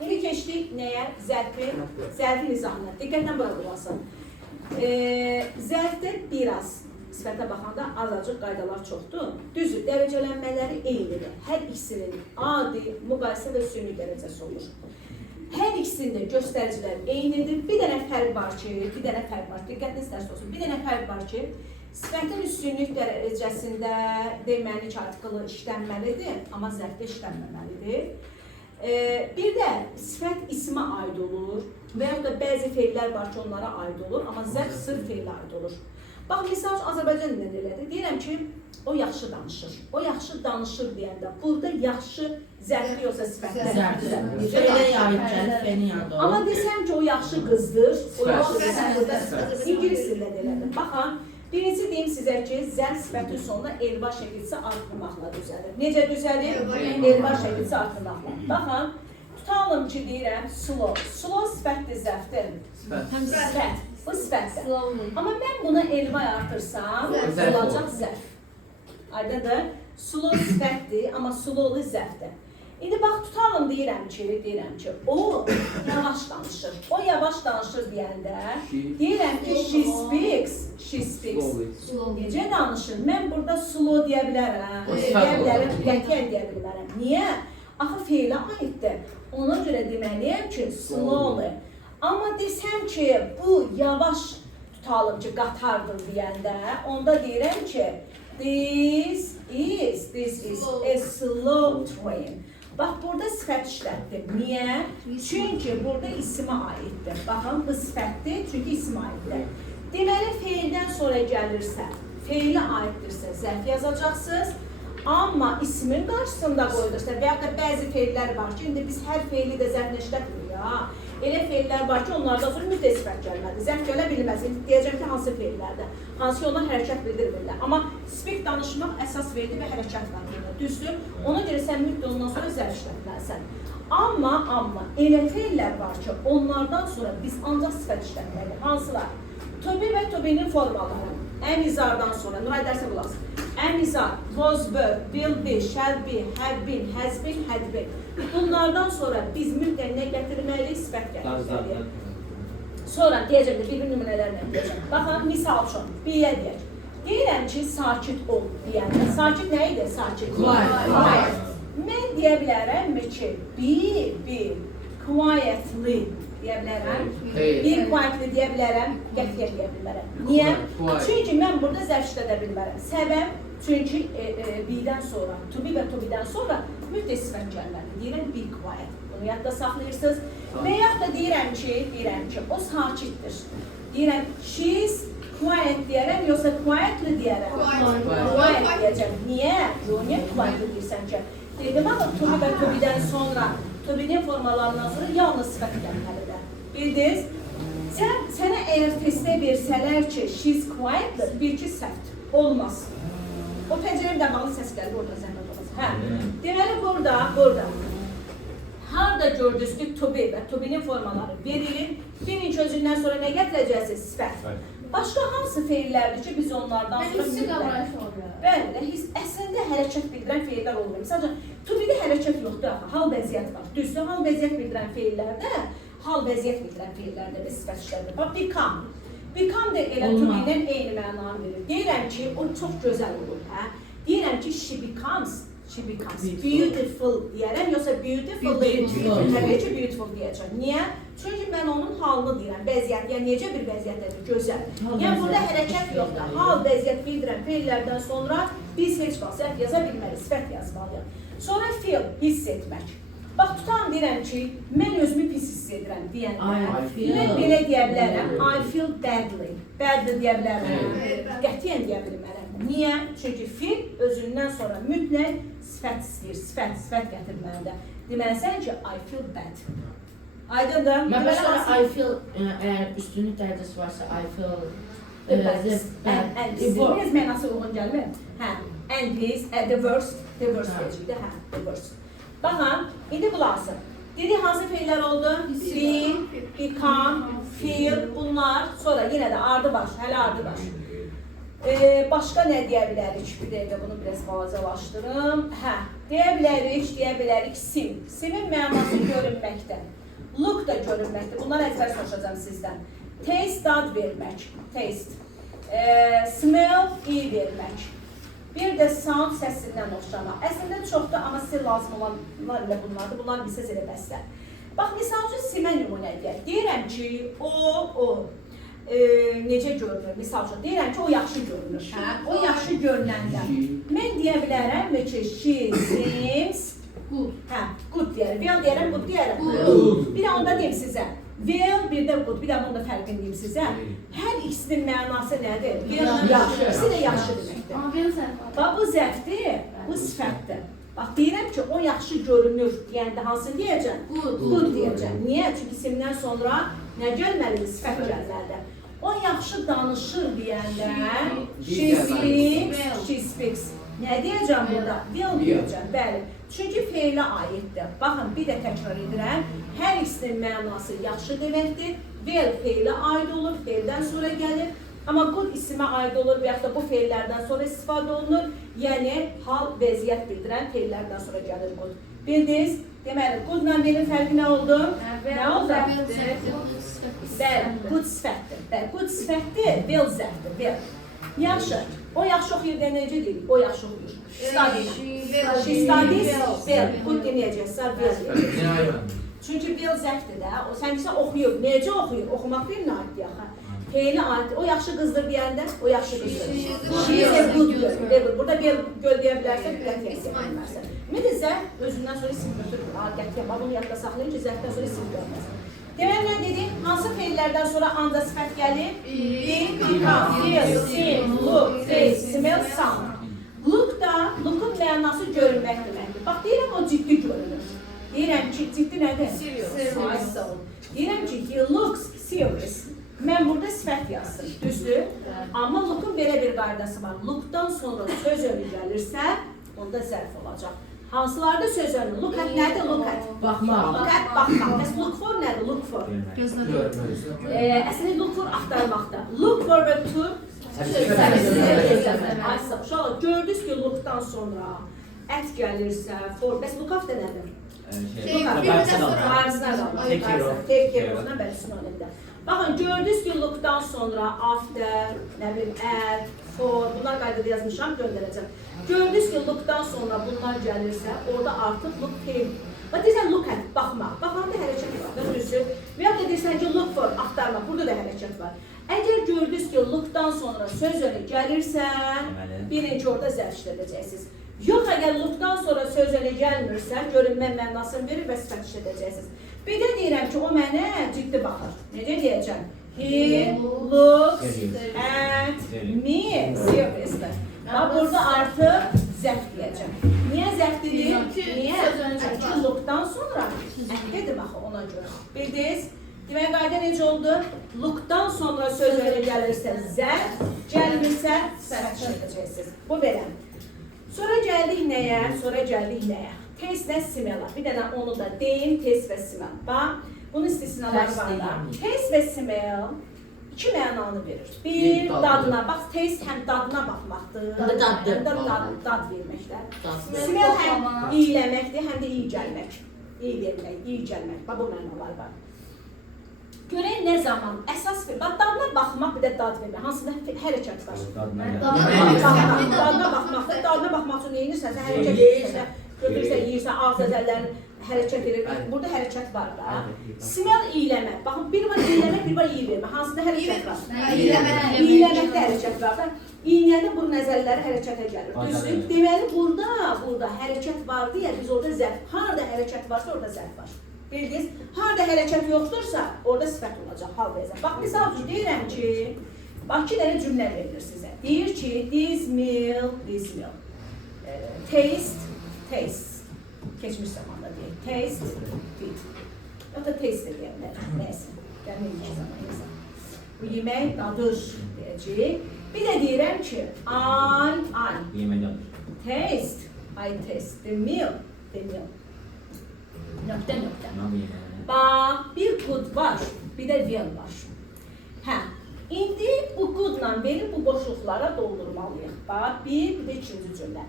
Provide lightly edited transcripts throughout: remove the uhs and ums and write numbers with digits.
İndi keçdik nəyə? Zərfi nizamına. Diqqətlə bura qulaqsın. Zərfdə biraz sifətə baxanda azacıq qaydalar çoxdur. Düzdür, dərəcələnmələri eynidir. Hər ikisinin adi, müqayisə və süni dərəcəsi olur. Hər ikisində göstəricilər eynidir. Bir dənə fərq var ki, diqqətiniz dərs olsun. Bir dənə fərq var ki, sifətin üstünlük dərəcəsində deməli ki, artikılı işlənməlidir, amma zərfdə işlənməməlidir. Bir də sifət ismə aid olur və yaxud da bəzi feillər var ki, onlara aid olur, amma zərf sırf feilə aid olur. Bax, misal Azərbaycan dilində elədir. Deyirəm ki, o yaxşı danışır. O yaxşı danışır deyəndə, burada yaxşı zərfli yoxsa sifətdə. Amma desəm ki, o yaxşı qızdır, o yaxşı qızdır. İngilis dilində elədir. Baxın, birinci deyim sizə ki, zərf sifətin sonuna elva şəkilsi artırmaqla düzəlir. Necə düzəlir? Elva şəkilsi artırmaqla. Baxın, tutalım ki, deyirəm, slow. Slow sifətdir, zərfdir. Sifət. Bu sifətdir. Amma mən buna elva artırsam, olacaq zərf. Aydındır? Slow sifətdir, amma slowlu zərfdir. İndi bax, tutalım deyirəm ki, o yavaş danışır. O yavaş danışır deyəndə, deyirəm ki, she speaks. Necə danışır? Mən burada slow deyə bilərəm, qətiyyən deyə bilmərəm. Niyə? Axı feilə aiddir. Ona görə deməliyəm ki, slowly. Amma desəm ki, bu yavaş tutalım ki, qatardır deyəndə, onda deyirəm ki, this is a slow train. Bax, burada sifət işlətdim. Niyə? Çünki burada isimə aiddir. Baxın, bu sifətdir, çünki isimə aiddir. Deməli, feildən sonra gəlirsə, feilə aiddirsə, zərf yazacaqsınız. Amma ismin qarşısında qoyulursa və yaxud da bəzi feillər var ki, indi biz hər feili də zərflə işlətmirik ya. Elə feillər var ki, onlardan sonra müddət sifət gəlməlidir. Zərf gələ bilməz. Deyəcəm ki, hansı feillərdir? Hansı ki, onlar hərəkət bildirmirlər. Amma speak danışmaq əsas verdi və hərəkət var. Düzdür? Ona görə sən müddət ondan sonra zərf işlətməlisən. Amma elə feillər var ki, onlardan sonra biz ancaq sifət işlətməliyik. Hansılar? To be və to be-nin formaları. Əmizardan sonra, Nuray dərsə qulaqsın. Əmizar, was were, will be, shall be, have been, has been, had been. Bunlardan sonra biz müddət nə gətirməliyik? Sifət gətirməliyik. Sonra deyəcəm də bir nümunələrlə deyəcəm. Baxın, misal üçün, bir deyək. Deyirəm ki, sakit ol deyəndə. Sakit nə idi? Sakit. Quiet. Mən deyə bilərəm ki, be quietly deyə bilərəm. Bir quietly deyə bilərəm, qətiyyət deyə bilmərəm. Niyə? Çünki mən burada zərf işlədə bilmərəm. Səbəb, çünki be-dən sonra, to be və to be-dən sonra müddət sifət gəlməlidir. Deyirəm, be quiet. Bunu yadda saxlayırsınız. Və yaxud da deyirəm ki, o sakitdir. Deyirəm, she's quiet deyərəm, yoxsa quietly deyərəm? Quiet deyəcəm. Niyə? Niyə quietly deyirsən ki? Dedim, axı, to be və to be-dən sonra, to be-nin formalarından sonra yalnız sifət gəlməlidir. Bildiniz? Sənə əgər testə versələr ki, she's quietdir, bil ki, səhvdir. Olmaz. O pəncərənin dəmağlı səs gəlir, orada zəhmət olacaq. Deməli, burada. Harada gördünüz ki, to be və to be-nin formaları verilir. Birinci özündən sonra nə gətirəcəksiniz? Sifət. Başqa hansı feillərdir ki, biz onlardan sonra müddət. Bəli, əslində hərəkət bildirən feillər olmuyor. Məsələn, to be-də hərəkət yoxdur, hal vəziyyət var. Düzdür, hal vəziyyət bildirən feillərdə, hal vəziyyət bildirən feillərdə biz sifət işlədir. Bax, become. Become də elə to be-dən eyni mənanı verir. Deyirəm ki, o çox gözəl olur. Deyirəm ki, she becomes beautiful deyərəm, yoxsa beautiful təbii ki, beautiful deyəcəm. Niyə? Çünki mən onun halını deyirəm, vəziyyət, yəni necə bir vəziyyətdir, gözəl. Yəni, burada hərəkət yoxdur. Hal, vəziyyət bildirən feillərdən sonra biz heç vaxt zərf yaza bilmərik, sifət yazmalıyıq. Sonra feel, hiss etmək. Bax, tutam deyirəm ki, mən özümü pis hiss edirəm deyəndə, mən belə deyə bilərəm, I feel badly. Badly deyə bilərəm, qətiyyən deyə bilmərəm. Niyə? Çünki feel özündən sonra mütləq sifət istəyir, sifət gətirməlidir. Deməlisən ki, I feel bad. Aydındır? Mən belə I feel, əgər üstünlük dərəcəsi varsa, I feel and this mənası uyğun gəlmir. And this, the worst deyəcəkdir, the worst. Baxın, indi qulaqsın. Dedi, hansı feillər oldu? Be, become, feel, bunlar. Sonra yenə də ardı baş, hələ ardı baş. Başqa nə deyə bilərik? Bir dəqiqə bunu biraz balacalaşdırım. Deyə bilərik sim. Simin mənası görünməkdə. Look da görünməkdə. Bundan əzbər soruşacağım sizdən. Taste, dad vermək. Taste. Smell, iyi vermək. Bir də sound səsindən oxşamaq. Əslində çoxdur, amma sizə lazım olanlar ilə bunlardır. Bunlar bilsəz elə bəslər. Bax, misal üçün simə nümunə edək. Deyirəm ki, necə görünür? Misal üçün, deyirəm ki, o yaxşı görünür. O yaxşı görünəndə. Mən deyə bilərəm ki, she seems good. Good deyərəm. Well deyərəm, good deyərəm. Bir də onda deyim sizə. Well, bir də good, bir də bunun da fərqini deyim sizə. Hər ikisinin mənası nədir? Yaxşı. İkisi də yaxşı deməkdir. Bax, bu zərfdir, bu sifətdir. Bax, deyirəm ki, o yaxşı görünür deyəndə hansını deyəcəm? Good deyəcəm. Niyə? Çünki isimdən sonra nə gəlməlidir? Sifət gəlməlidir. O yaxşı danışır deyəndə she speaks. Nə deyəcəm burada? Will deyəcəm, bəli. Çünki feilə aiddir. Baxın, bir də təkrar edirəm. Hər ikisinin mənası yaxşı deməkdir. Will feilə aid olur, feildən sonra gəlir. Amma good isimə aid olur və yaxud da bu feillərdən sonra istifadə olunur. Yəni, hal, vəziyyət bildirən feillərdən sonra gəlir good. Bildiniz? Deməli, goodla willin fərqi nə oldu? Nə oldu? Bəli, good sifətdir. Bəli, good sifətdir, will zərfdir, will. Yaxşı. O yaxşı oxuyur deyə necə deyil? O yaxşı oxuyur. She studies well. Good deməyəcəksə, will deyəcəksə. Çünki will zərfdir də. O səncəsə oxuyur. Necə oxuyur? Oxumaq birinə aiddir yaxı. Feyli aid. O yaxşı qızdır deyəndə, o yaxşı qızdır. She is a good girl. Burada göl deyə bilərsən, qətiyyət deyə bilmərsən. Ümumiyyətlə, zərf özündən sonra isim götürür. Qətiyyət. Bunu yadda saxlayın ki, zərfdən sonra isim görməsin. Deməli, nə dedik? Hansı feillərdən sonra anda sifət gəlir? Become, feel, sing, look, taste, smell, sound. Look da, look'un mənası görünmək deməkdir. Bax, deyirəm, o ciddi görünür. Deyirəm ki, ciddi nədir? Serious. Deyirəm ki, he looks serious. Mən burada sifət yazsın, düzdür? Amma look'un belə bir qaydası var. Look'dan sonra söz önü gəlirsə, onda zərf olacaq. Hansılarda söz önü? Look at nədir? Look at. Baxmaq. Look at, baxmaq. Bəs look for nədir? Look for. Əslində look for axtarmaqda. Look forward to Uşaqlar, gördünüz ki, look'dan sonra ət gəlirsə, for. Bəs look after nədir? Qarzına qalır. Take care of-dan bəli sinonimdə. Baxın, gördünüz ki, look'dan sonra after, nə bilim, at, for, bunlar qaydada yazmışam, göndərəcəm. Gördünüz ki, look'dan sonra bunlar gəlirsə, orada artıq look came. Bax, deyirsən look at, baxmaq. Baxmaqda hərəkət var, düzdür? Və ya da deyirsən ki, look for, axtarmaq, burada da hərəkət var. Əgər gördünüz ki, look'dan sonra söz önü gəlirsə, birinci orada zərf işlədəcəksiniz. Yox, əgər look'dan sonra söz önü gəlmirsə, görünmə mənasını verir və sifət işlədəcəksiniz. Bir də deyirəm ki, o mənə ciddi baxır. Necə deyəcəm? He looks at me seriously. Burada artıq zərf deyəcəm. Niyə zərf dedim? Niyə? Çünki look'dan sonra əhqədir baxı ona görə. Bildiniz? Demək, qayda necə oldu? Look'dan sonra söz önə gəlirsə zərf, gəlmirsə sifət işlədəcəksiniz. Bu belə. Sonra gəldik nəyə? Taste və smell. Bir dənə onu da deyim, taste və smell. Bax, bunun istisnaları var da. Taste və smell iki mənanı verir. Bir, dadına. Bax, taste həm dadına baxmaqdır. Həm də dad verməkdir. Smell həm iyləməkdir, həm də iyi gəlmək. İyi vermək, iyi gəlmək. Bax, bu mənalar var. Görək nə zaman əsas ver. Bax, dadına baxmaq, bir də dad vermək. Hansında hərəkət var? Dadına baxmaqdır. Dadına baxmaq üçün neyinirsən? Sən hərəkət edirsən. Götürürsən, yiyirsən, ağız əzəllərin hərəkət edir. Burada hərəkət var da. Smell iyləmək. Baxın, bir var iyləmək, bir var iyi vermək. Hansında hərəkət var? İyləməkdə hərəkət var da. İynədə burun əzəlləri hərəkətə gəlir. Düzdür? Deməli, burada hərəkət var deyə biz orada zərf. Harada hərəkət varsa, orada zərf var. Bildiniz? Harada hərəkət yoxdursa, orada sifət olacaq, hal vəzən. Bax, misal üçün deyirəm ki, bax, iki dənə cümlə verilir sizə. Deyir ki, this meal. Taste. Keçmiş zamanda deyir. Taste, fit. Yox da taste de deyirlər. Nəyəsə. Gəlməyim iki zaman insan. Bu yemək dadır deyəcək. Bir də deyirəm ki, taste. I taste the meal. Nöqtə. Bax, bir good var, bir də will var. Hə, indi bu goodla verin bu boşluqlara doldurmalıyıq. Bax, bir də ikinci cümlə.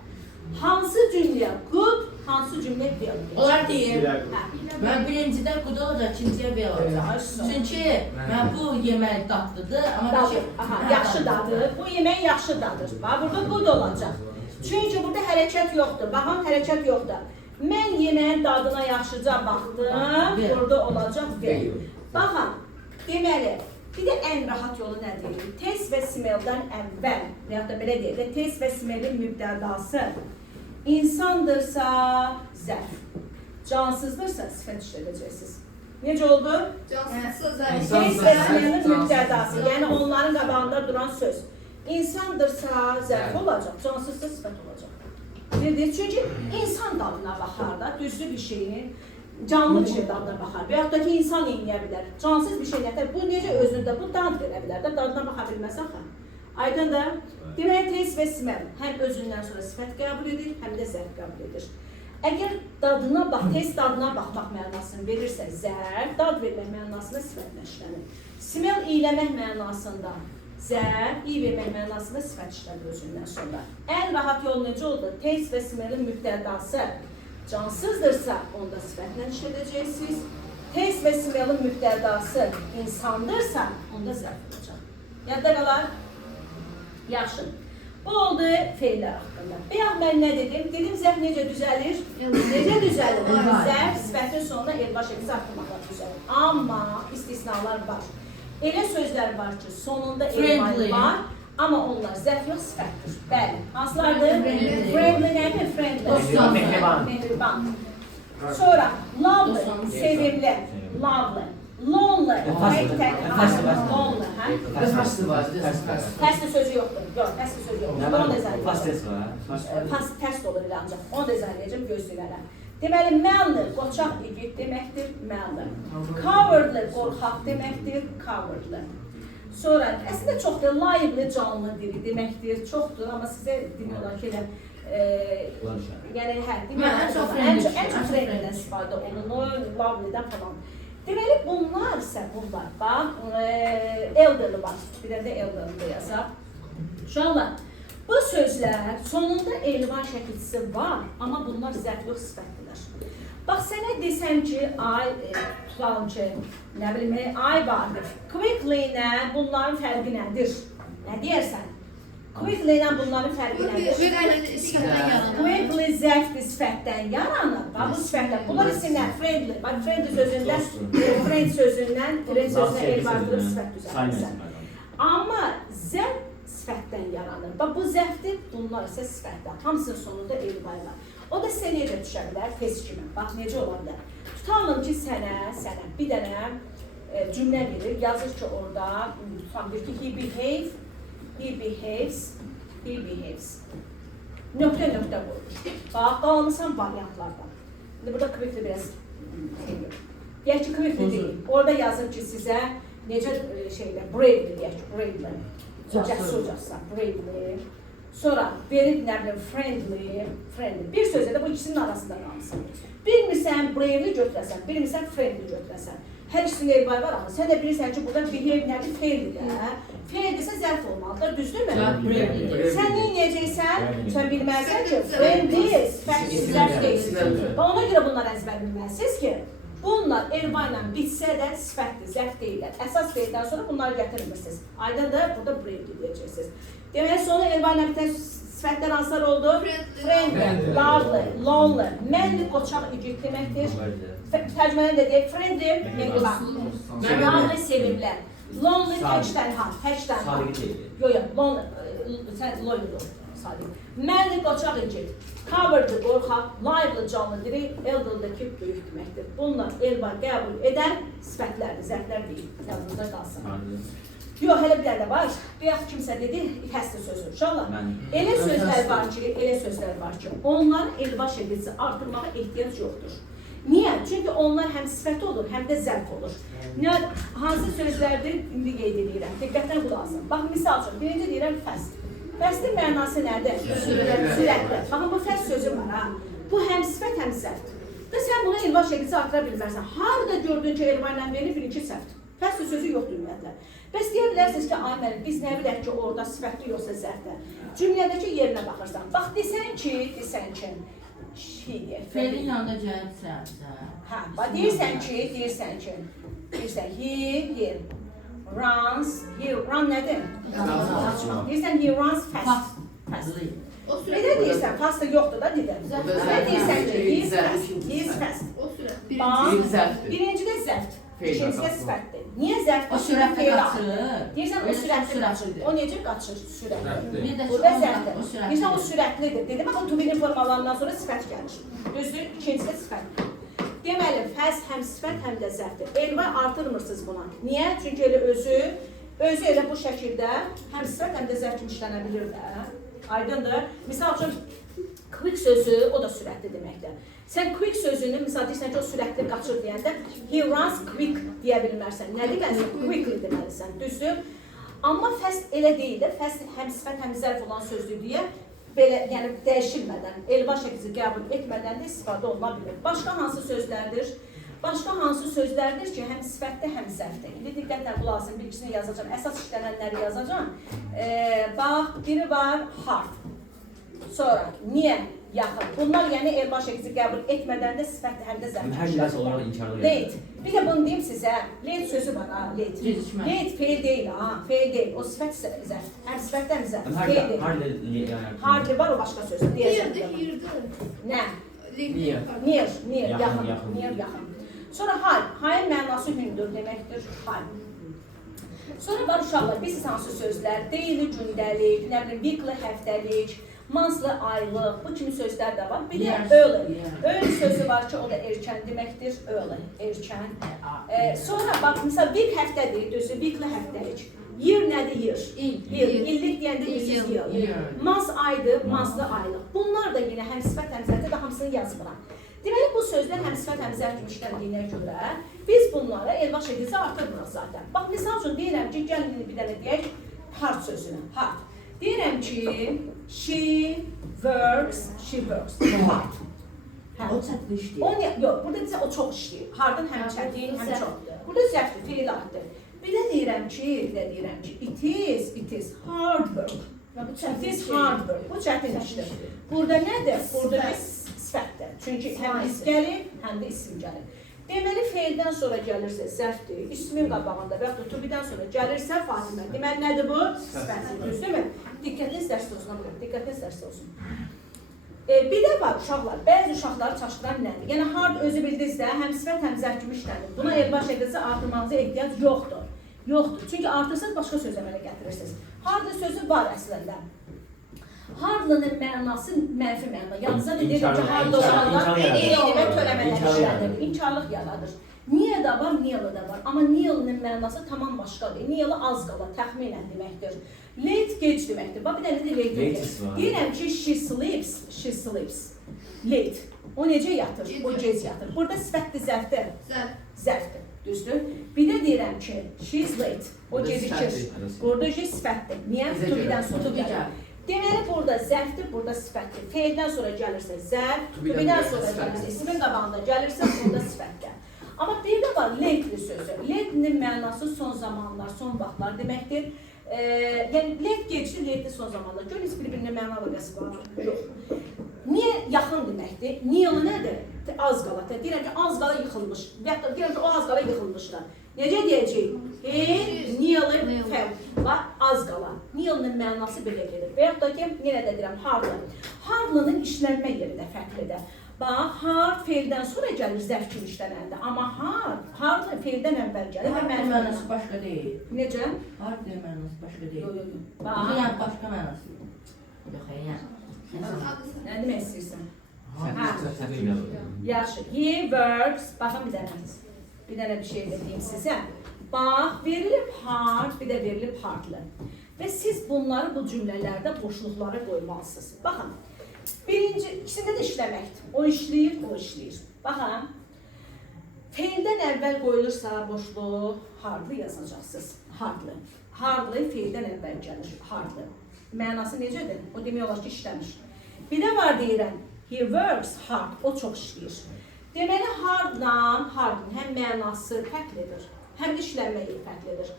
Hansı cümləyə good hansı cümlə veil? Onlar deyir, Hə. mən birincidə quda olacaq, ikinciyə bel olacaq. Çünki mən bu yemək dadlıdır, amma Dadı, aha, yaxşı dadır. Bu yemək yaxşı dadır. Bax, burada bu da olacaq. Çünki burada hərəkət yoxdur. Baxın, hərəkət yoxdur. Mən yeməyin dadına yaxşıca baxdım. Burada olacaq veil. Baxın, deməli, bir də ən rahat yolu nədir? Taste və smell-dan əvvəl, və yaxud da belə deyək, taste və smell-in mübtədası insandırsa zərf, cansızdırsa sifət işlədəcəksiniz. Necə oldu? Taste və smell-in mübtədası, yəni onların qabağında duran söz. İnsandırsa zərf olacaq, cansızsa sifət olacaq. Çünki insan dadına baxar da, düzlü bir şeyin, canlı bir şey dadına baxar. Və yaxud da ki, insan yeyə bilər. Cansız bir şey nətər, bu necə özündə, bu dad verə bilər də, dadına baxa bilməz axı. Aydın da, demək, taste və smell həm özündən sonra sifət qəbul edir, həm də zərf qəbul edir. Əgər dadına bax, taste dadına baxmaq mənasını verirsə zərf, dad vermək mənasında sifətlə işlənir. Smell iyləmək mənasında zərf, iyi vermək mənasında sifət işlədir özündən sonra. Ən rahat yol necə oldu? Taste və smell-in mübtədası cansızdırsa, onda sifətlə işlədəcəksiniz. Taste və smell-in mübtədası insandırsa, onda zərf olacaq. Yadda qalar? Yaxşı. Bu oldu feillər haqqında. Bayaq mən nə dedim? Dedim zərf necə düzəlir? Necə düzəlir? Zərf sifətin sonuna elbaş ekizi artırmaqla düzəlir. Amma istisnalar var. Elə sözlər var ki, sonunda elmayı var, amma onlar zərf yox, sifətdir. Bəli. Hansılardır? Friendly nədir? Friendly. Mehriban. Sonra, lovely, sevimli, lovely. Lonely, lonely, hə? Fəsli sözü yoxdur. Yox, fəsli sözü yoxdur. Onu da izah Fəsli olur elə ancaq. Onu da izah edəcəm, gözləyirəm. Deməli, manly, qoçaq igid deməkdir, manly. Cowardly, qorxaq deməkdir, cowardly. Sonra, əslində çoxdur, lively, canlı diri deməkdir, çoxdur, amma sizə demək ki, yəni, hə, demək, ən çox friendlydən istifadə olunur, lovelydən falan. Deməli, bunlar isə, bunlar, bax, elderly var, bir də elderly yazaq. Uşaqlar, bu sözlər sonunda elvan şəkilçisi var, amma bunlar zərf yox sifətlidir. Bax, sənə desəm ki, ay, tutalım ki, nə bilim, ay vardır. Quickly ilə bunların fərqi nədir? Nə deyərsən? Quickly ilə bunların fərqi nədir? Quickly zərfdir sifətdən yaranır. Bax, bu sifətdən. Bunlar isimlər friendly. Bax, friendly sözündən, friend sözündən el vardırıb sifət düzəldirsən. Amma zərf sifətdən yaranır. Bax, bu zərfdir, bunlar isə sifətdən. Hamısının sonunda el var. O da sizə necə düşə bilər? Tez kimi. Bax, necə ola bilər? Tutalım ki, sənə bir dənə cümlə verir. Yazır ki, orada, tutam bir ki, he behaves. Nöqtə qoyur. Bax, qalmışsan variantlardan. İndi burada quickly biraz şey yox. Deyək ki, quickly deyil. Orada yazır ki, sizə necə şeylər, bravely deyək ki, bravely. Cəsurcasına, bravely. Sonra verib nə bilim, friendly. Bir sözlə də bu ikisinin arasında qalmışsan. Bilmirsən, bravely götürəsən, bilmirsən, friendly götürəsən. Hər ikisinin elbay var amma sən də bilirsən ki, burada behave nədir? Faildir. Faildirsə zərf olmalıdır, düzdürmü? Sən neyəcəksən? Sən bilməlisən ki, friendly, sifətsiz zərf deyilsin. Ona görə bunlar əzbər bilməlisiniz ki, bunlar elbay ilə bitsə də sifətdir, zərf deyirlər. Əsas faildən sonra bunları gətirmirsiniz. Ayda da burada bravely deyəcəksiniz. Demək, sonra elbay ilə bitən sifətlər hansılar oldu? Friendly, lovely, lonely, mənli, qoçaq, igid deməkdir. Tərcümədən də deyək, friendly, mehriban, lovely, sevimli, lonely, tək-tənha. Yox, lonely, sən loyludur, sadiq. Mənli, qoçaq, igid, coverlı, qorxaq, lively, canlı, diri, elderly, böyük deməkdir. Bunlar elbay qəbul edən sifətlərdir, zərflər deyil, yazımızda qalsın. Yox, hələ bir dənə var. Bayaq kimsə dedi, fəsli sözü. Uşaqlar, elə sözlər var ki, onların elbaş edilisi artırmağa ehtiyac yoxdur. Niyə? Çünki onlar həm sifət olur, həm də zərf olur. Hansı sözlərdir? İndi qeyd edirəm. Diqqətlə qulaq asın. Bax, misal üçün, birinci deyirəm fəsl. Fəslin mənası nədir? Sürətdir. Baxın, bu fəsl sözü var, ha. Bu həm sifət, həm zərfdir. Da sən bunu elbaş edilisi artıra bilmərsən. Harada gördün ki, elba ilə verilir, birinci sərfdir. Fəsl sözü yoxdur ümumiyyətlə. Bəs deyə bilərsiniz ki, ay müəllim, biz nə bilək ki, orada sifətli yoxsa zərfdə. Cümlədəki yerinə baxırsan. Bax, desən ki, she deyək. Feilin yanında cəhətsən. Hə, deyirsən ki, he runs, run nədir? Deyirsən he runs fast. Belə deyirsən, fast da yoxdur da dedim. Belə deyirsən ki, he is fast. Birincidə zəft, ikincidə sifətdir. Niyə zəft? O sürətlə qaçır. Deyirsən o sürətli qaçır. O necə qaçır sürətli? Bir Burada zəftdir. Deyirsən o sürətlidir. Dedim, axı to be-nin formalarından sonra sifət gəlir. Düzdür, ikincisi də sifətdir. Deməli, fəz həm sifət, həm də zəftdir. Elva artırmırsınız buna. Niyə? Çünki elə özü elə bu şəkildə həm sifət, həm də zəft kimi işlənə bilir də. Aydındır. Misal üçün, quick sözü, o da sürətli deməkdir. Sən quick sözünü, misal deyirsən ki, o sürətli qaçır deyəndə, he runs quick deyə bilmərsən. Nə deməlisən? Quickly deməlisən, düzdür? Amma fəst elə deyil də, fəst həm sifət, həm zərf olan sözdür deyə, belə, yəni dəyişilmədən, elba şəkildə qəbul etmədən də istifadə oluna bilir. Başqa hansı sözlərdir? Başqa hansı sözlərdir ki, həm sifətdə, həm zərfdə. İndi diqqətlə qulaq asın, bir ikisini yazacağım, əsas işlənənləri yazacağım. Bax, biri var, harf. Sonra, niyə? Yaxın. Bunlar yəni elba şəkildə qəbul etmədən də sifətdə, həm də zərfdə. Hər cürəsi olaraq inkarlı Late. Bir də bunu deyim sizə, late sözü var ha, late. Late feil deyil ha, feil deyil. O sifət zərf. Həm sifətdə, həm zərf. Feil deyil. Hardly var o başqa sözdür. Nə? Near, yaxın. Sonra hal, halın mənası hündür deməkdir, hal. Sonra var uşaqlar, bilirsiniz hansı sözlər, daily, gündəlik, nə bilim, weekly, həftəlik, monthly, aylıq, bu kimi sözlər də var. Bir də early. Early sözü var ki, o da erkən deməkdir, early, erkən. Sonra bax, misal, week həftədir, düzdür, weekly həftəlik. Year nədir? Year. İllik deyəndə year. Month aydır, monthly aylıq. Bunlar da yine həm sifət, həm zərfdə də hamısını yazmıram. Deməli, bu sözlər həm sifət, həm zərf kimi işləndiyinə görə biz bunları elva şəkildə artırmırıq zaten. Bax, misal üçün deyirəm ki, gəlin bir dənə deyək, hard sözünü, hard. Deyirəm ki, she works. Hard. O çətin işləyir. Yox, burada desə o çox işləyir. Hardın həm çətin, həm çox. Burada zərfdir, feil addır. Bir də deyirəm ki, it is hard work. It is hard work. Bu çətin işdir. Burada nədir? Burada bir sifətdir. Çünki həm is gəlir, həm də isim gəlir. Deməli, feildən sonra gəlirsə zərfdir, ismin qabağında və yaxud da to-be-dən sonra gəlirsə Fatimə. Deməli, nədir bu? Sifətdir, düzdürmü? Diqqətiniz dərs olsun, diqqətiniz dərs olsun. Bir də var uşaqlar, bəzi uşaqları çaşdıran nədir? Yəni, hard özü bildiniz də, həm sifət, həm zərf kimi işlənir. Buna elba şəkildə artırmanıza ehtiyac yoxdur. Çünki artırsınız, başqa söz əmələ gətirirsiniz. Hard sözü var əslində. Hardlının mənası mənfi məna. Yalnızca dedim ki, hard olanlar eyni və törəmələr işlədir, inkarlıq yaradır. Niyə də var, niyəli də var. Amma niyəlinin mənası tamam başqadır. Niyəli az qala, təxminən deməkdir. Late gec deməkdir. Bax, bir dənə də late gec. Deyirəm ki, she sleeps. Late. O necə yatır? O gec yatır. Burada sifətdir, zərfdir. Zərfdir. Düzdür? Bir də deyirəm ki, she is late. O gecikir. Burada sifətdir. Niyə? To-be-dən sonra gəlir. Deməli, burada zərfdir, burada sifətdir. Feildən sonra gəlirsə zərf, to-be-dən sonra gəlirsə, ismin qabağında gəlirsə, burada sifətdir. Amma bir də var, lately sözü. Lately'nin mənası son zamanlar, son vaxtlar deməkdir. Yəni, late gecdir, lately son zamanlar. Görün, bir-birinə məna vəqəsi var. Yox. Niyə yaxın deməkdir? Niyəli nədir? Az qala. Deyirəm ki, az qala yıxılmış. Deyirəm ki, o az qala yıxılmışlar. Necə deyəcək? Niyəli fəv. Bax, az qala. Niyəlinin mənası belə gedir. Və yaxud da ki, yenə də deyirəm, hardlı. Hardlının işlənmə yeri də fərqlidir. Bax, hard feildən sonra gəlir zərf kimi işlənəndə. Amma hard feildən əvvəl gəlir və mənası başqa deyil. Necə? Hard mənası başqa deyil. Yox. Yəni, başqa mənası. Yox, yəni. Nə demək istəyirsən? Yaxşı. He works. Baxın bir dənə. Bir dənə bir şey deyim sizə. Bax, verilib hard, bir də verilib hardlı. Və siz bunları bu cümlələrdə boşluqlara qoymalısınız. Baxın, birinci, ikisində də işləməkdir. O işləyir, o işləyir. Baxın, feildən əvvəl qoyulursa boşluq, hardlı yazacaqsınız. Hardlı. Hardlı feildən əvvəl gəlir, hardlı. Mənası necədir? O demək olar ki, işləmir. Bir də var deyirəm, he works hard, o çox işləyir. Deməli, harddan, hardın həm mənası fərqlidir, həm də işlənmə yeri fərqlidir.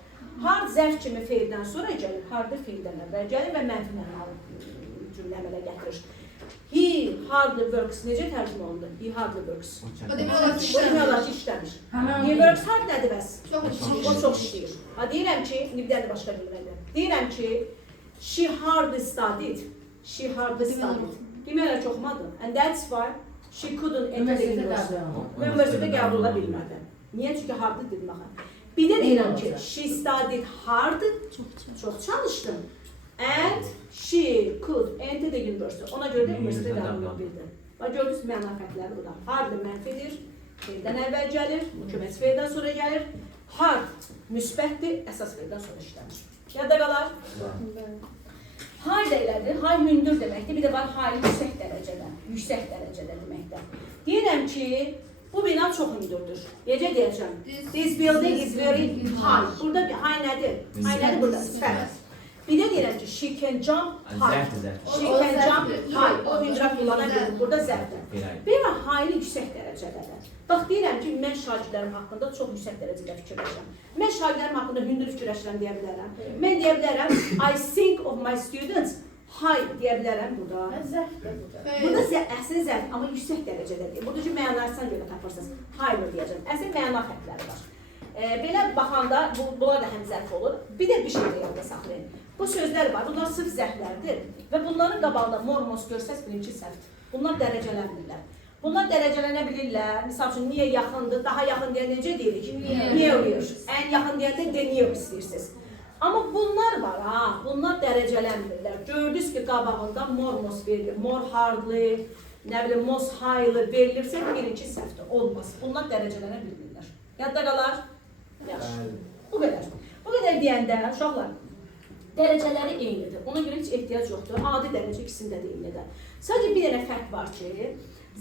Hard zərf kimi feildən sonra gəlir, hardı feildən əvvəl gəlir və mənfi mənalı cümlə əmələ gətirir. He hardly works. Necə tərcümə olundu? He hardly works. O demək olar ki, O demək olar ki, işləmir. Həmin He works hard nədir bəs? Çox işləyir. O çox işləyir. Ha, deyirəm ki, indi bir dənə başqa bilməliyəm. Deyirəm ki, she hardly studied. She hardly studied. Demək çox oxumadı. And that's why she couldn't enter the university. Üniversitede qəbul ola bilmədi. Niyə? Çünki hardly dedim axı. Bir də deyirəm ki, she studied hard. Çox çalışdı. And she could enter the university. Ona görə də üniversitede qəbul ola bildi. Və gördünüz məna fərqləri burada. Hardly mənfidir. Feildən əvvəl gəlir, köməkçi feildən sonra gəlir. Hard müsbətdir, əsas feildən sonra işlənir. Yadda qalar? High deyilədir, high hündür deməkdir, bir də var high yüksək dərəcədə deməkdir. Deyirəm ki, bu bina çox hündürdür. Necə deyəcəm? This building is very high. Burada high nədir? High nədir burada? Sifət. Bir də deyirəm ki, she can jump high. She can jump high. O hündürə kullanan bilir. Burada zərfdir. Bir də high yüksək dərəcədədir. Bax, deyirəm ki, mən şagirdlərim haqqında çox yüksək dərəcədə fikirləşirəm. Mən şagirdlərim haqqında hündür fikirləşirəm deyə bilərəm. Mən deyə bilərəm, I think of my students high deyə bilərəm burada. Burada əsl zərf, amma yüksək dərəcədədir. Burada ki, mənalarsan görə tapırsınız. High deyəcəm. Əsl məna fərqləri var. Belə baxanda, bunlar da həm zərf olur. Bir də bir şey də yadda saxlayın. Bu sözlər var, bunlar sırf zərflərdir. Və bunların qabağında mormos görsəz birinci səhvdir. Bunlar dərəcələnmirlər. Bunlar dərəcələnə bilirlər. Misal üçün, niyə yaxındır, daha yaxın deyə necə deyirik? Near. Ən yaxın deyəndə de near istəyirsiniz. Amma bunlar var, ha, bunlar dərəcələnmirlər. Gördünüz ki, qabağında mormos verilir. More hardly, nə bilim, most highly verilirsə birinci səhvdir. Olmaz. Bunlar dərəcələnə bilmirlər. Yadda qalar? Yaxşı. Bu qədər. Bu qədər deyəndə, uşaqlar, dərəcələri eynidir. Ona görə heç ehtiyac yoxdur. Adi dərəcə ikisində də eynidir. Sadəcə bir dənə fərq var ki,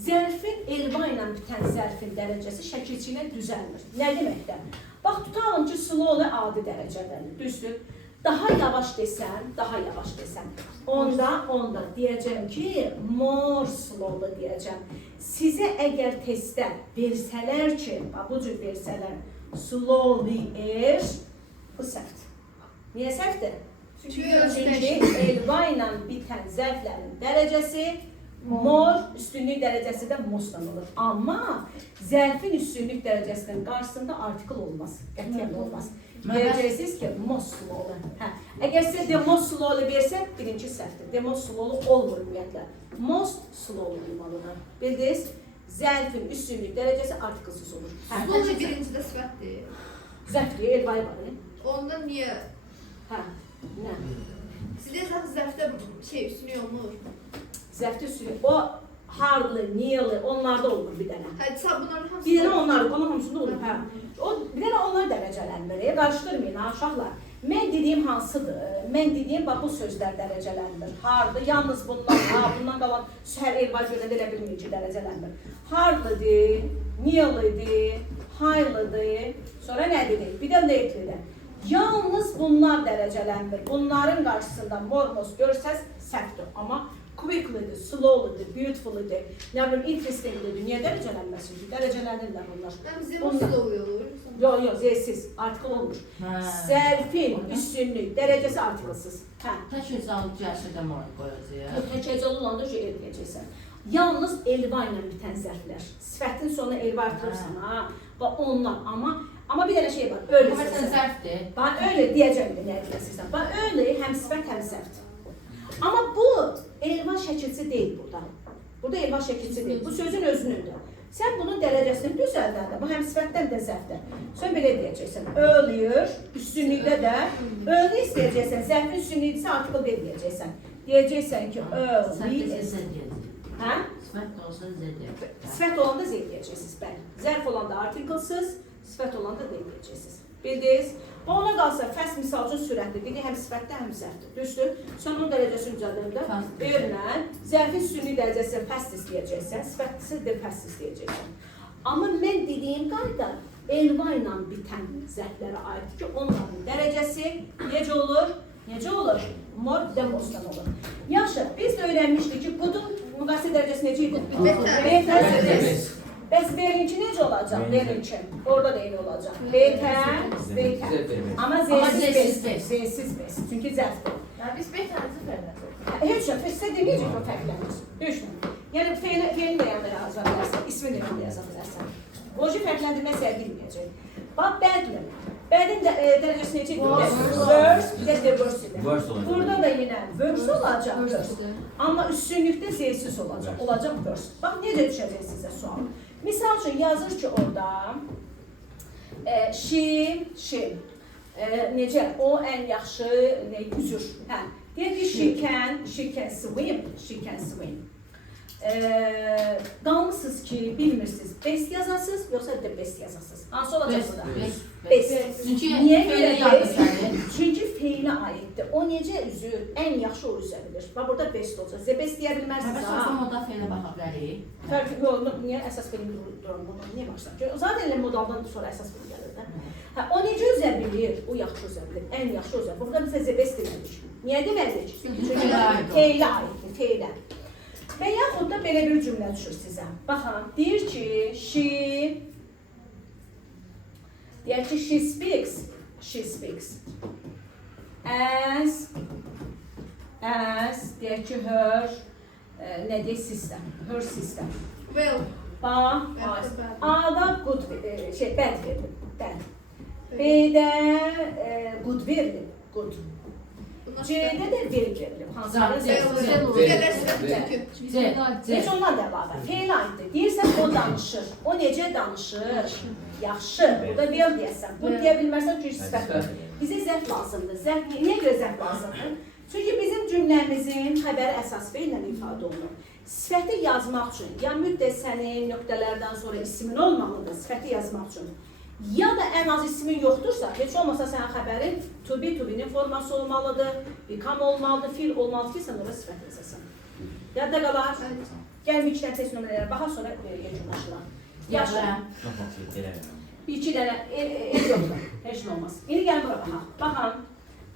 zərfin elva ilə bitən zərfin dərəcəsi şəkilçi ilə düzəlmir. Nə deməkdir? Bax, tutalım ki, slowly adi dərəcədədir. Düzdür. Daha yavaş desən, onda deyəcəm ki, more slowly deyəcəm. Sizə əgər testdə versələr ki, bu cür versələr, slowly bu səhvdir. Niyə səhvdir? Çünki elva ilə bitən zərflərin dərəcəsi more, üstünlük dərəcəsi də mostdan olur. Amma zərfin üstünlük dərəcəsinin qarşısında artikl olmaz, qətiyyən olmaz. Deyəcəksiniz ki, most slowly. Əgər sizə the most slowly versək, birinci səhvdir. The most slowly olmur ümumiyyətlə. Most slowly olmalıdır. Bildiniz? Zərfin üstünlük dərəcəsi artiklsız olur. Slowly birincidə sifətdir. Zərfdir, elvayı var. Onda niyə? Nə? Siz deyəsəniz zərfdə üstünlük olmur. Zərfdə üstünlük, o hardly, nearly, onlarda olur bir dənə. Bunların hamısı. Bir dənə onların hamısında olur. Bir dənə onlar dərəcələndir. Qarışdırmayın, uşaqlar. Mən dediyim hansıdır? Mən dediyim bu sözlər dərəcələndir. Hardı, yalnız bundan qalan hər elva görə də elə bilmir ki, dərəcələndir. Hardıdır, nearlydir, highlydir, sonra nə dedik? Bir də latelydir. Yalnız bunlar dərəcələndir. Bunların qarşısında mormos görsəz səhvdir. Amma quicklydir, slowlydir, beautifullydir, nə bilim, interestinglydir. Niyə dərəcələnməsin ki? Dərəcələnirlər onlar. Bizə slow olur. Yox, zərsiz, artikl olmur. Zərfin üstünlük, dərəcəsi artiklsız. Tək hecalı gəlsə də mor qoyacaq. Tək hecalı olanda ki, eləyəcəksən. Yalnız elva ilə bitən zərflər. Sifətin sonuna elva artırırsan, onlar. Amma bir dənə şey var, öyle Məsələn, zərfdir. Bax, öyle deyəcəm nə edəcəksən. Bax, öyle həm sifət, həm zərfdir. Amma bu elva şəkilçisi deyil burada. Burada elva şəkilçisi deyil. Bu sözün özünündür. Sən bunun dərəcəsini düzəldəndə, bu həm sifətdən də zərfdən. Sən belə deyəcəksən, earlier, üstünlükdə də, early istəyəcəksən, zərfin üstünlükdəsə artikl deyəcəksən. Deyəcəksən ki, early. Hə? Sifət olsa Z deyəcək. Sifət olanda Z deyəcəksiniz, bəli. Zərf olanda artiklsız, sifət olanda D deyəcəksiniz. Bildiniz? Ona qalsa, fəs misal üçün sürətli, qeyd həm sifətdə, həm zərfdir. Düzdür? Sən onun dərəcəsini düzəldəndə, vermən, zərfin üstünlük dərəcəsi fəstis deyəcəksən, sifətlisi də fəstis deyəcəksən. Amma mən dediyim qayda elva ilə bitən zərflərə aiddir ki, onların dərəcəsi necə olur? Necə olur? Mor demosdan olur. Yaxşı, biz də öyrənmişdik ki, qudun müqayisə dərəcəsi necə idi? Betər. Bəs verinki necə olacaq? Verinki. Orada da eyni olacaq. Betər. Amma z'siz bes. Çünki zərfdir. Biz betənizi vermədik. Heç nə, sizə deməyəcək ki, o fərqlənir. Düşünün. Yəni, fe'lin də yanında yaza bilərsən, ismin də yanında yaza bilərsən. Loji fərqləndirmə səhv bilməyəcək. Bax, bədli. Bədin dərəcəsi necə deyildir? Verse, bir də reverse idi. Burada da yenə verse olacaq. Amma üstünlükdə zeysiz olacaq. Olacaq verse. Bax, necə düşəcək sizə sual? Misal üçün, yazır ki, orada she, necə? O ən yaxşı üzür. Deyək ki, she can swim. Qalmışsınız ki, bilmirsiniz, best yazasınız, yoxsa the best yazasınız. Hansı olacaq burada? Best. Niyə görə best? Çünki feylə aiddir. O necə üzür? Ən yaxşı o üzə bilir. Bax, burada best olacaq. Size best deyə bilmərsiniz. Sonra moda feylə baxa bilərik. Fərqi yox, niyə əsas feylin durum bunu? Niyə başlar? Zaten elə modaldan sonra əsas feylin gəlir də. O necə üzə bilir? O yaxşı üzə bilir. Ən yaxşı üzə. Burada bizə the best demədik. Niyə demədik? Çünki feylə aiddir, feylə. Və yaxud da belə bir cümlə düşür sizə. Baxın, deyir ki, deyək ki, she speaks as, deyək ki, her, nə deyək, her system. Well. Bax, A-da good, bad verilib, bad. B-də good verilib, good. C-də də verilib, hansı heç ondan da əlavə, fe'l aiddir. Deyirsən, o danışır. O necə danışır? Yaxşı. Burada vel deyəsən. Bunu deyə bilmərsən çünki sifətdir. Bizə zərf lazımdır. Niyə görə zərf lazımdır? Çünki bizim cümləmizin xəbəri əsas fe'llə ifadə olunur. Sifəti yazmaq üçün, ya müddəsənin nöqtələrdən sonra ismin olmalıdır, sifəti yazmaq üçün. Ya da ən az ismin yoxdursa, heç olmasa sənin xəbərin to be-nin forması olmalıdır, become olmalıdır, fil olmalıdır ki, sən orada sifət yazasan. Yadda qalar. Gəlin iki dənə test nömrələrə baxaq, sonra yekunlaşılan. Yaxşı. Bir-iki dənə el yoxdur, heç nə olmaz. İndi gəlin bura baxaq. Baxın,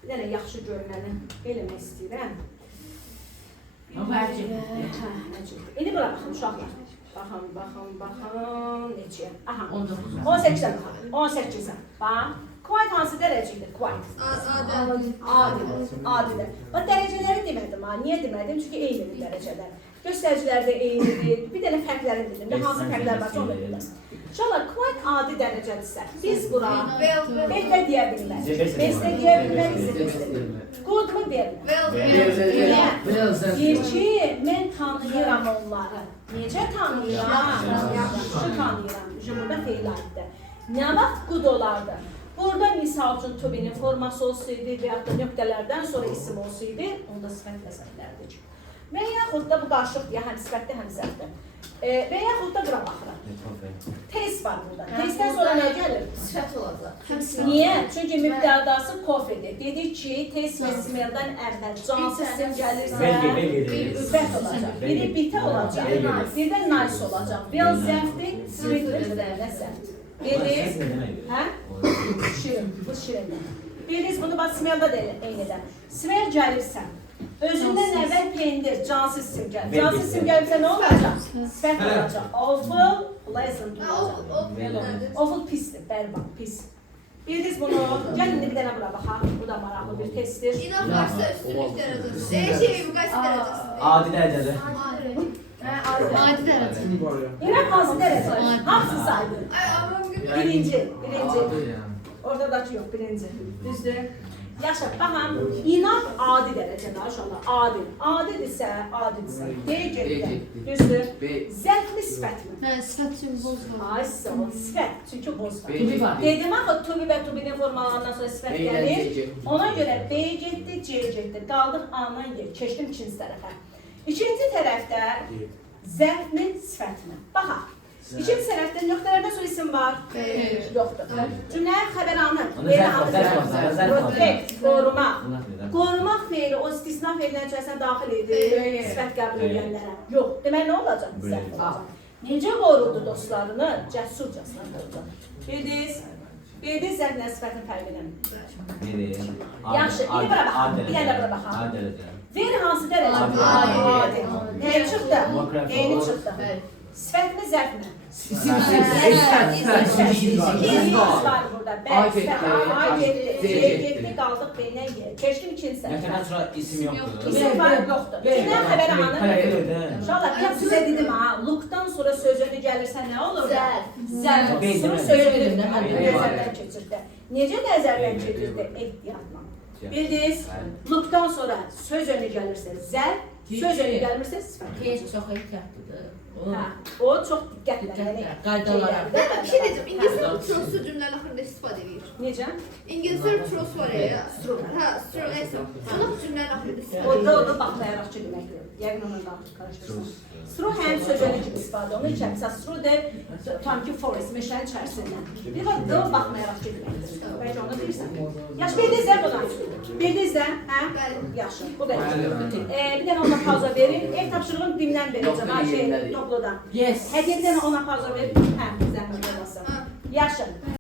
bir dənə yaxşı görməni eləmək istəyirəm. İndi bura baxın, uşaqlar. Baxın, necə? Aha, 18-dən baxaq, 18-dən. Bax, quite hansı dərəcədir? Quite. Adidir. Bax, dərəcələri demədim ha, niyə demədim? Çünki eynidir dərəcələr. Göstəricilər də eynidir, bir dənə fərqləri dedim. Nə hansı fərqlər varsa onu dedim. İnşallah, quite adi dərəcədirsə, biz bura best deyə bilmərik. Best deyə bilmərik. Good mu verilmir? Deyir ki, mən tanıyıram onları. Necə tanıyıram? Yaxşı tanıyıram. Burada fe'l aiddir. Nə vaxt good olardı? Burada misal üçün to be-nin forması olsaydı və ya da nöqtələrdən sonra isim olsaydı, onda sifət məsələlərdir. Və yaxud da bu qarşılıqdır, həm sifətdə, həm zərfdə. Və yaxud da bura baxıraq. Test var burada. Testdən sonra nə gəlir? Sifət olacaq. Niyə? Çünki mübtədası kofedir. Dedik ki, test və smerdən əvvəl cansız isim gəlirsə, sifət olacaq. Biri bitə olacaq, bir də nice olacaq. Well zərfdir, sweetdir, nə zərfdir. Bildiniz? Hə? Şirin, bu şirindir. Bildiniz, bunu bax smerdə də eynidir. Smer gəlirsə, özündən əvvəl pendir, cansız isim gəlir. Cansız isim gəlirsə nə olacaq? Sifət olacaq. Awful, pleasant olacaq. Awful pisdir, bərbad, pis. Bildiniz bunu, gəlin bir dənə bura baxaq. Bu da maraqlı bir testdir. İnaf varsa üstünlük dərəcəsi. Müqayisə dərəcəsi. Adi dərəcədir. Adi dərəcəsi. İnaf hansı dərəcə? Hamısı saydı. Birinci. Oradakı yox, birinci. Düzdür. Yaxşı, baxın, inaf adi dərəcədə, inşallah, adi. Adidirsə, D getdi. Düzdür. Zərfli sifətmi? Hə, sifət üçün boz var. Ay, sağ ol, sifət, çünki boz var. Dedim axı, to be və to be-nin formalarından sonra sifət gəlir. Ona görə B getdi, C getdi. Qaldıq A-dan yer, keçdim ikinci tərəfə. İkinci tərəfdə zərfli sifətmi? Baxaq. İkinci tərəfdə nöqtələrdən sonra isim var. Yoxdur. Cümləyə xəbəranı. Protect, qorumaq. Qorumaq feili o istisna feillərin içərisinə daxil edir. Sifət qəbul edənlərə. Yox. Demək nə olacaq? Zərf olacaq. Necə qorurdu dostlarını? Cəsurcasına qorurdu. Bildiniz zərflə sifətin fərqini. Yaxşı, indi bura baxaq. Bir dənə bura baxaq. Veri hansı dərəcədir? Adi. Nə çıxdı? Eyni çıxdı. Sifət mi, zərf mi? İkiz var burada. A getdi, A getdi, C C getdi. getdi, qaldıq B-lə yer. Keçdim ikinci səhifə. Yəni sonra isim yoxdur. İsim var, yoxdur. Kimdən xəbər hanım? İnşallah ya sizə dedim ha, Luqdan sonra sözünü gəlirsə nə olur? Zərf. Sunu sözünü nəzərdən keçirdi. Necə nəzərdən keçirdi? Ehtiyatla. Bildiniz? Luqdan sonra söz önü gəlirsə zərf, söz önü gəlmirsə sifət. Heç çox ehtiyatlıdır. O çox diqqətlə. Qaydalara. Mən bir şey deyəcəm. İngilislər bu trosu cümlənin axırında istifadə edir. Necə? İngilislər tros var ya. Hə, stro nəysə. Ona bu cümlənin axırında istifadə Orada edir. o da baxmayaraq ki deməkdir. Yəqin onu da qarışdırırsan. Stro həm söz önü kimi istifadə olunur. Məsələn, stro de tam ki forest, meşənin içərisindən. Bir var da baxmayaraq ki deməkdir. Bəlkə onu bilirsən. Yaxşı, bildiniz də buna. Bildiniz də, hə? Bəli. Yaxşı, bu da. Bir dənə ona pauza verin. Ev tapşırığını dimdən verəcəm. Ha, şey, topludan. Yes. Hədiyyədən ona pauza verin. Hə, zəhmət olmasın. Yaxşı.